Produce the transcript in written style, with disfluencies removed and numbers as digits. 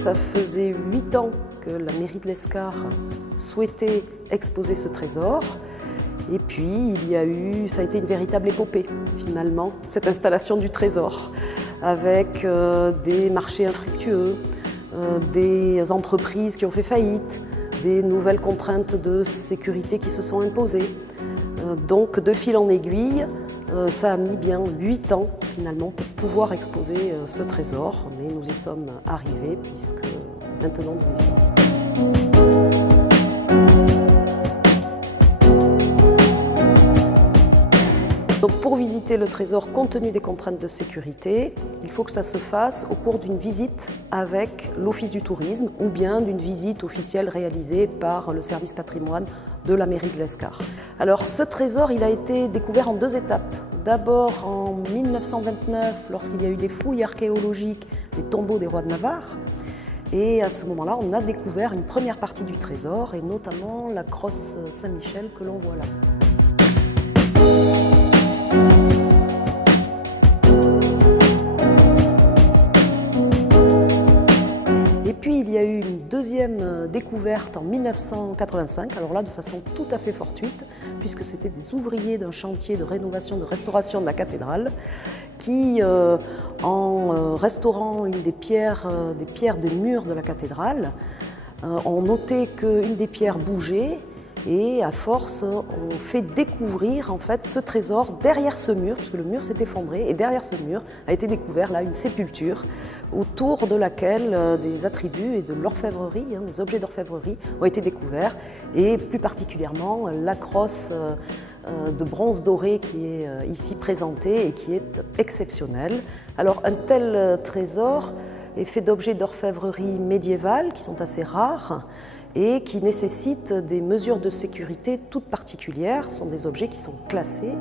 Ça faisait 8 ans que la mairie de l'Escar souhaitait exposer ce trésor. Et puis, ça a été une véritable épopée, finalement, cette installation du trésor, avec des marchés infructueux, des entreprises qui ont fait faillite, des nouvelles contraintes de sécurité qui se sont imposées. Donc, de fil en aiguille, ça a mis bien 8 ans, finalement, pour pouvoir exposer ce trésor. Mais nous y sommes arrivés, puisque maintenant nous y sommes. Donc pour visiter le trésor, compte tenu des contraintes de sécurité, il faut que ça se fasse au cours d'une visite avec l'Office du tourisme ou bien d'une visite officielle réalisée par le service patrimoine de la mairie de l'Escar. Alors ce trésor, il a été découvert en 2 étapes. D'abord en 1929, lorsqu'il y a eu des fouilles archéologiques des tombeaux des rois de Navarre. Et à ce moment-là, on a découvert une première partie du trésor, et notamment la crosse Saint-Michel que l'on voit là. Et puis il y a eu une deuxième découverte en 1985, alors là de façon tout à fait fortuite, puisque c'était des ouvriers d'un chantier de rénovation, de restauration de la cathédrale, qui, en restaurant une des pierres des murs de la cathédrale, ont noté qu'une des pierres bougeait. Et à force, on fait découvrir en fait ce trésor derrière ce mur, puisque le mur s'est effondré, et derrière ce mur a été découvert là une sépulture autour de laquelle des attributs et de l'orfèvrerie, des objets d'orfèvrerie ont été découverts, et plus particulièrement la crosse de bronze doré qui est ici présentée et qui est exceptionnelle. Alors un tel trésor est fait d'objets d'orfèvrerie médiévale qui sont assez rares et qui nécessitent des mesures de sécurité toutes particulières. Ce sont des objets qui sont classés.